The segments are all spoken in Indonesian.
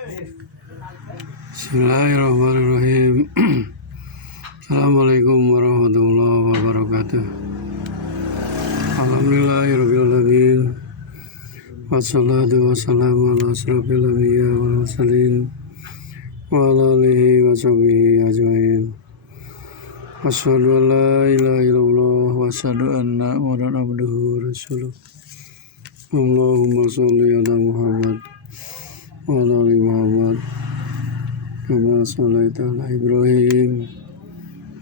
Bismillahirrahmanirrahim. Assalamualaikum warahmatullahi wabarakatuh. Alhamdulillahirrahmanirrahim. Wassalatu wassalamu ala asrafil anbiya wal mursalin wa ala alihi wa sahbihi ajmain. Asyhadu an la ilaha illallah wa asyhadu anna Muhammadan abduhu wa rasuluh. Allahumma sholli ala Muhammad wa ala ali Muhammad kama shallaita ala Ibrahim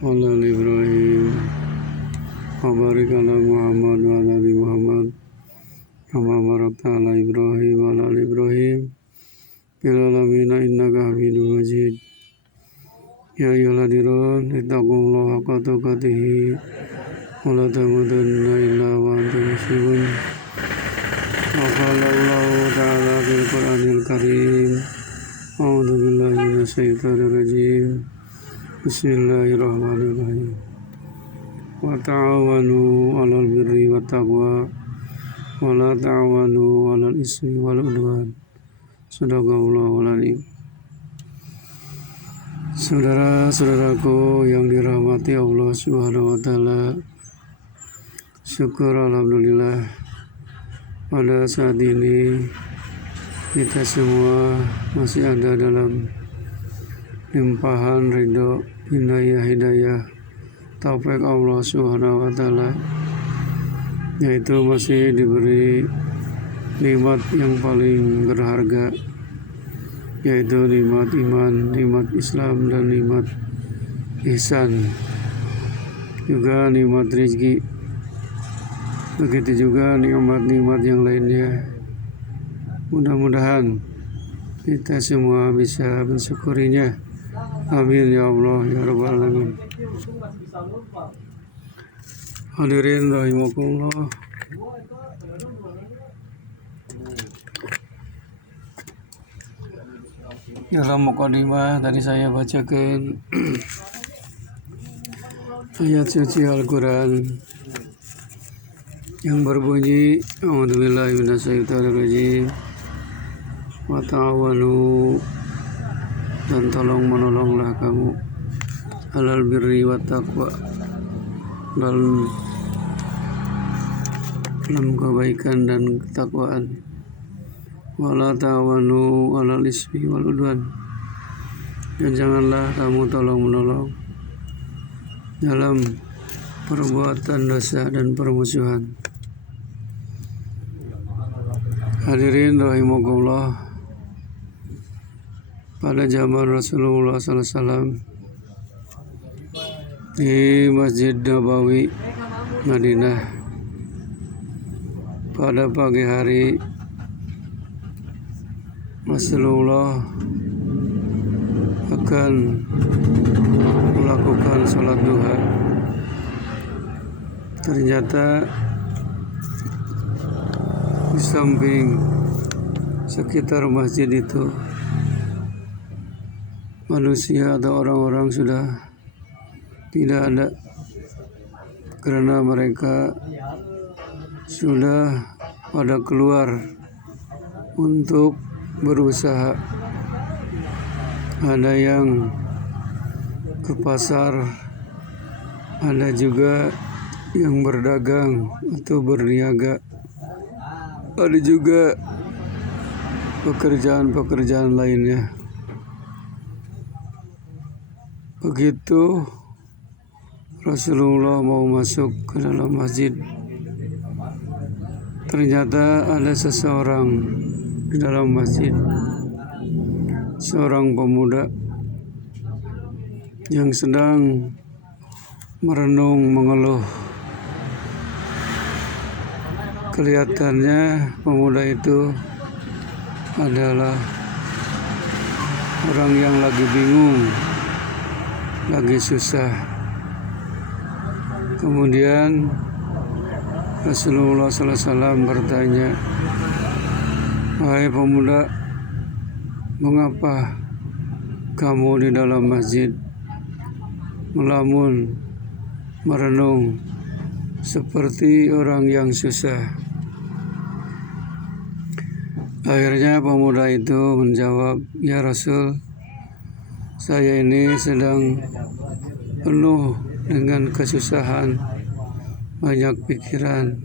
wa ala ali Ibrahim wa barik ala Muhammad wa ala ali Muhammad kama barakta ala Ibrahim wa ala ali Ibrahim fil alamin innaka Hamidum Majid. Ya ayyuhalladzina ittaqullaha haqqa tuqatih wa la tamutunna illa wa antum muslimun. Wa qala Allahu ta'ala fil Qur'anil Karim. A'udzu billahi minasyaitonir rajim. Bismillahirrahmanirrahim. Wa ta'awanu 'alal birri wat taqwa wa la ta'awanu 'alal ismi wal 'udwan. Shadaqallahul 'azim. Saudara-saudaraku yang dirahmati Allah Subhanahu wa taala. Syukur alhamdulillah pada saat ini kita semua masih ada dalam limpahan ridho, hidayah, taufik Allah Subhanahu wa taala, yaitu masih diberi nikmat yang paling berharga, yaitu nikmat iman, nikmat Islam, dan nikmat ihsan, juga nikmat rezeki. Begitu juga nikmat-nikmat yang lainnya. Mudah-mudahan kita semua bisa mensyukurinya. Amin ya Allah ya Rabbal alamin. Hadirin rahimakumullah. Dalam mukadimah tadi saya bacakan ayat suci Al-Quran yang berbunyi A'udzubillahi minasyaitonirrajim wa ta'awanu, dan tolong menolonglah kamu alal birri wat taqwa, dalam kebaikan dan ketakwaan. Wala ta'awanu 'alal ismi wal 'udwan, dan janganlah kamu tolong-menolong dalam perbuatan dosa dan permusuhan. Hadirin rahimakumullah, pada zaman Rasulullah SAW di Masjid Nabawi Madinah, pada pagi hari Rasulullah akan melakukan sholat duha. Ternyata di samping sekitar masjid itu manusia atau orang-orang sudah tidak ada, karena mereka sudah pada keluar untuk berusaha. Ada yang ke pasar, ada juga yang berdagang atau berniaga, ada juga pekerjaan-pekerjaan lainnya. Begitu Rasulullah mau masuk ke dalam masjid, ternyata ada seseorang di dalam masjid, seorang pemuda yang sedang merenung mengeluh. Kelihatannya pemuda itu adalah orang yang lagi bingung, lagi susah. Kemudian Rasulullah SAW bertanya, "Wahai pemuda, mengapa kamu di dalam masjid melamun, merenung seperti orang yang susah?" Akhirnya pemuda itu menjawab, "Ya Rasul, saya ini sedang penuh dengan kesusahan, banyak pikiran."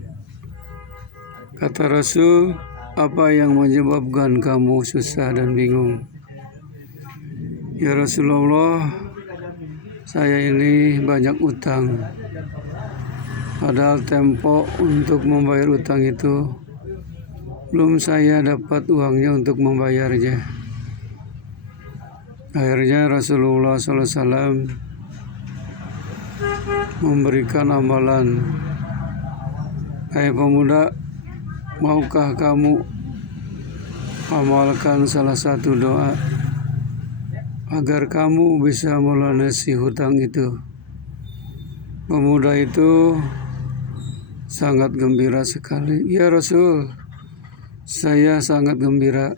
Kata Rasul, "Apa yang menyebabkan kamu susah dan bingung?" "Ya Rasulullah, saya ini banyak utang. Padahal tempo untuk membayar utang itu belum saya dapat uangnya untuk membayarnya." Akhirnya Rasulullah SAW memberikan amalan, "Hai pemuda, maukah kamu amalkan salah satu doa agar kamu bisa melunasi hutang itu?" Pemuda itu sangat gembira sekali. "Ya Rasul, saya sangat gembira,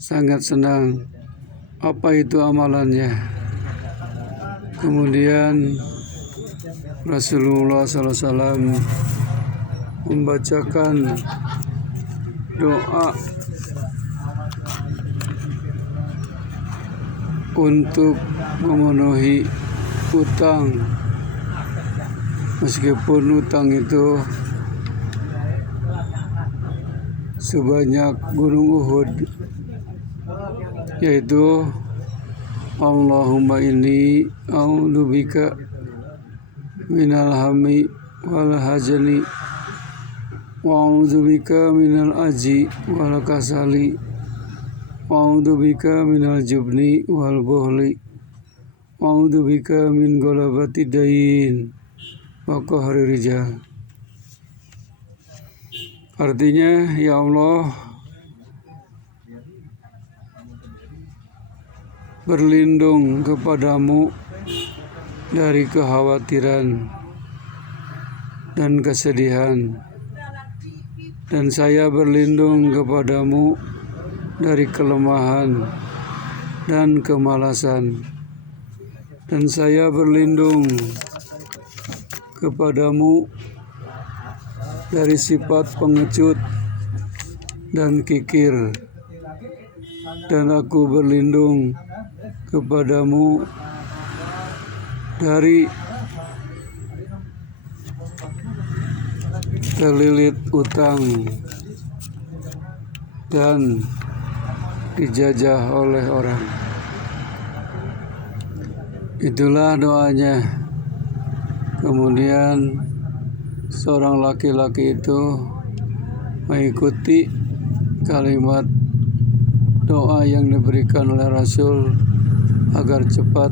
sangat senang. Apa itu amalannya?" Kemudian Rasulullah SAW membacakan doa untuk memenuhi utang, meskipun utang itu sebanyak gunung Uhud, yaitu Allahumma inni a'udzubika minal hammi wal hazani wa a'udzubika minal aji wal kasali wa a'udzubika minal jubni wal buhli wa a'udzubika min ghalabati dain wa qahri rijal. Artinya, ya Allah, berlindung kepadamu dari kekhawatiran dan kesedihan, dan saya berlindung kepadamu dari kelemahan dan kemalasan, dan saya berlindung kepadamu dari sifat pengecut dan kikir, dan aku berlindung kepadamu dari terlilit utang dan dijajah oleh orang. Itulah doanya. Kemudian seorang laki-laki itu mengikuti kalimat doa yang diberikan oleh Rasul agar cepat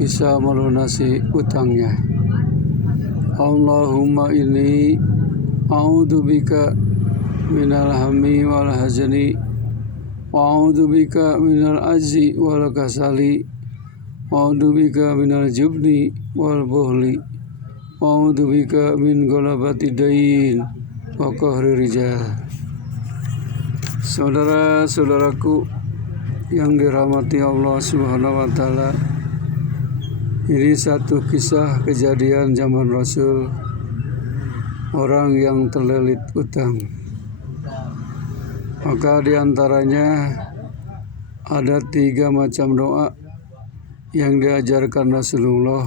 bisa melunasi utangnya. Allahumma inni a'udzubika minal hammi wal hazani wa a'udzubika minal ajzi wal kasali wa a'udzubika minal jubni wal buhli wa a'udzubika min ghalabati dain wa qahri rijal. Saudara-saudaraku yang dirahmati Allah Subhanahu wa taala, ini satu kisah kejadian zaman Rasul, orang yang terlilit utang. Maka diantaranya ada 3 macam doa yang diajarkan Rasulullah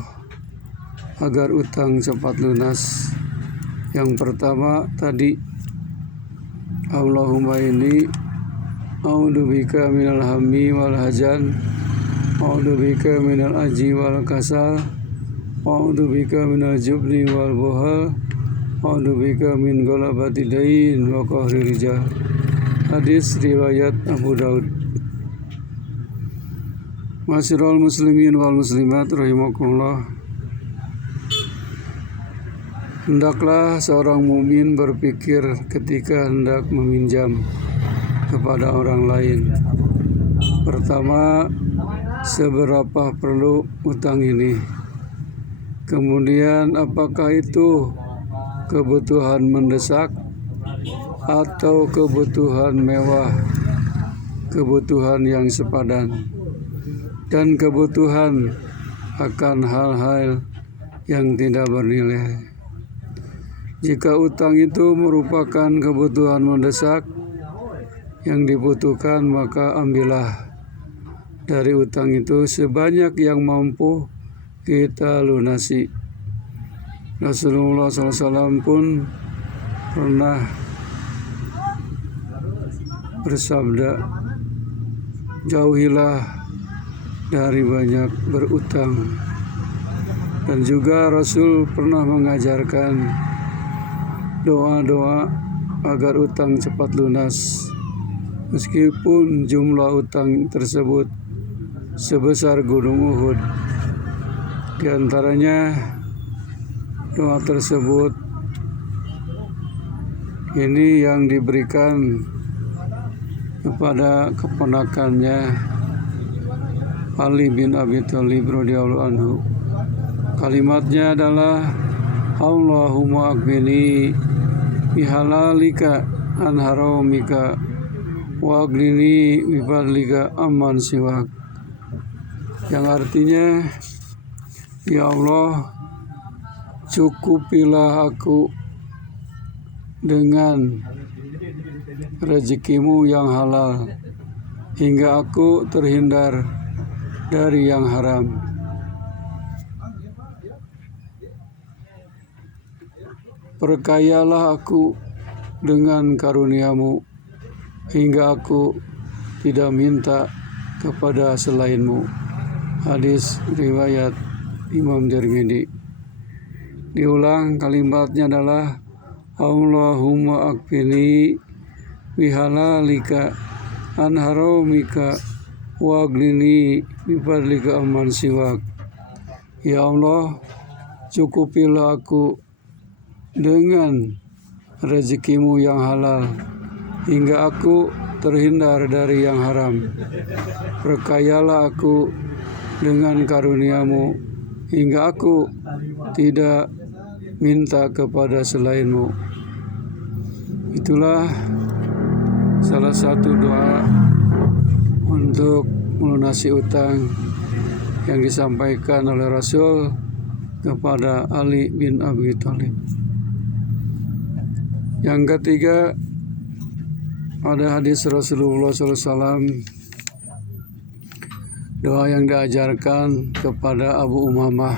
agar utang cepat lunas. Yang pertama tadi, Allahumma inni a'udzubika minal hammi wal hazan wa a'udzubika minal aji wal kasal wa a'udzubika minal jubni wal buhal wa a'udzubika min ghalabati dain wa qahri rijal. Hadis riwayat Abu Daud. Ma'asyiral muslimin wal muslimat rahimakumullah. Hendaklah seorang mukmin berpikir ketika hendak meminjam kepada orang lain. Pertama, seberapa perlu utang ini? Kemudian, apakah itu kebutuhan mendesak atau kebutuhan mewah, kebutuhan yang sepadan, dan kebutuhan akan hal-hal yang tidak bernilai. Jika utang itu merupakan kebutuhan mendesak, yang dibutuhkan, maka ambillah dari utang itu sebanyak yang mampu kita lunasi. Rasulullah SAW pun pernah bersabda, jauhilah dari banyak berutang. Dan juga Rasul pernah mengajarkan doa-doa agar utang cepat lunas, meskipun jumlah utang tersebut sebesar gunung Uhud. Di antaranya doa tersebut ini yang diberikan kepada keponakannya Ali bin Abi Thalib radhiyallahu anhu. Kalimatnya adalah Allahumma akbini bihalalika an haramika wa aghnini bifadlika amman siwak, yang artinya, ya Allah, cukupilah aku dengan rezekimu yang halal hingga aku terhindar dari yang haram. Perkayalah aku dengan karuniamu hingga aku tidak minta kepada selainmu. Hadis riwayat Imam Tirmidzi. Diulang, kalimatnya adalah Allahumma akfini bihalalika an haramika wa aghnini bifadlika amman siwak. Ya Allah, cukupilah aku dengan rezekimu yang halal hingga aku terhindar dari yang haram. Perkayalah aku dengan karuniamu hingga aku tidak minta kepada selainmu. Itulah salah satu doa untuk melunasi utang yang disampaikan oleh Rasul kepada Ali bin Abi Thalib. Yang ketiga, ada hadis Rasulullah SAW, doa yang diajarkan kepada Abu Umamah.